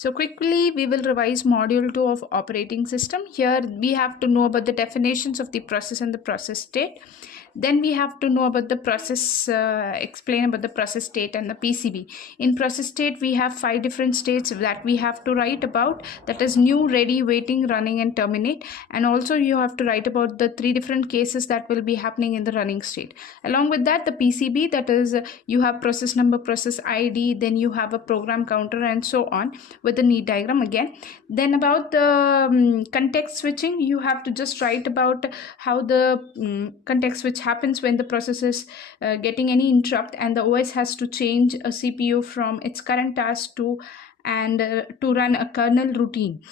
So quickly we will revise module 2 of operating system. Here we have to know about the definitions of the process and the process state. Then we have to know about the process, explain about the process state and the PCB. In process state we have 5 different states that we have to write about, that is new, ready, waiting, running and terminate. And also you have to write about the 3 different cases that will be happening in the running state. Along with that, the PCB, that is you have process number, process ID, then you have a program counter and so on, with the neat diagram again. Then about the context switching, you have to just write about how the context switch happens when the process is getting any interrupt and the OS has to change a CPU from its current task to run a kernel routine.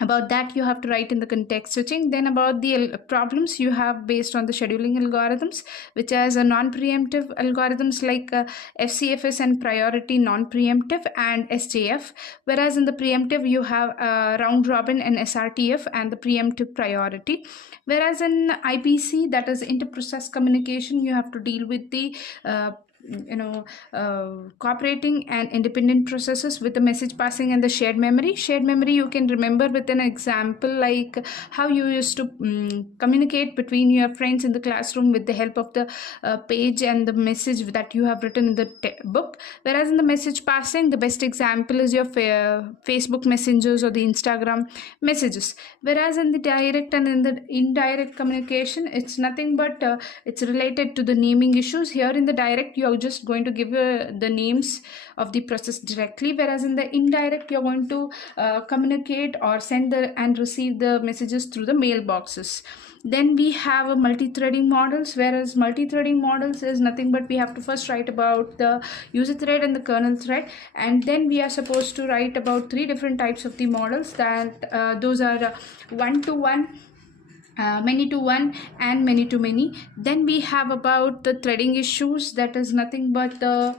About that you have to write in the context switching. Then about the problems you have based on the scheduling algorithms, which has a non-preemptive algorithms like FCFS and priority non-preemptive and SJF, whereas in the preemptive you have round robin and SRTF and the preemptive priority. Whereas in IPC, that is inter-process communication, you have to deal with the cooperating and independent processes with the message passing and the shared memory. Shared memory you can remember with an example like how you used to communicate between your friends in the classroom with the help of the page and the message that you have written in the book. Whereas in the message passing, the best example is your Facebook messengers or the Instagram messages. Whereas in the direct and in the indirect communication, it's nothing but it's related to the naming issues. Here in the direct you are just going to give the names of the process directly, whereas in the indirect you're going to communicate or send and receive the messages through the mailboxes. Then we have a multi-threading models, whereas multi-threading models is nothing but we have to first write about the user thread and the kernel thread, and then we are supposed to write about 3 different types of the models, that those are one-to-one, many-to-one and many-to-many. Then we have about the threading issues, that is nothing but the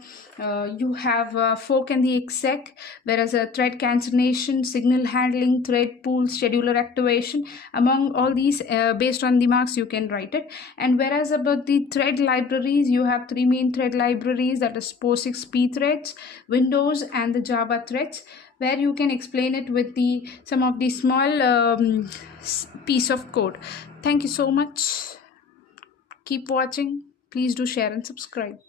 you have fork and the exec, whereas a thread cancellation, signal handling, thread pool, scheduler activation. Among all these, based on the marks you can write it. And whereas about the thread libraries, you have 3 main thread libraries, that is POSIX pthreads, Windows and the Java threads, where you can explain it with the some of the small piece of code. Thank you so much. Keep watching. Please do share and subscribe.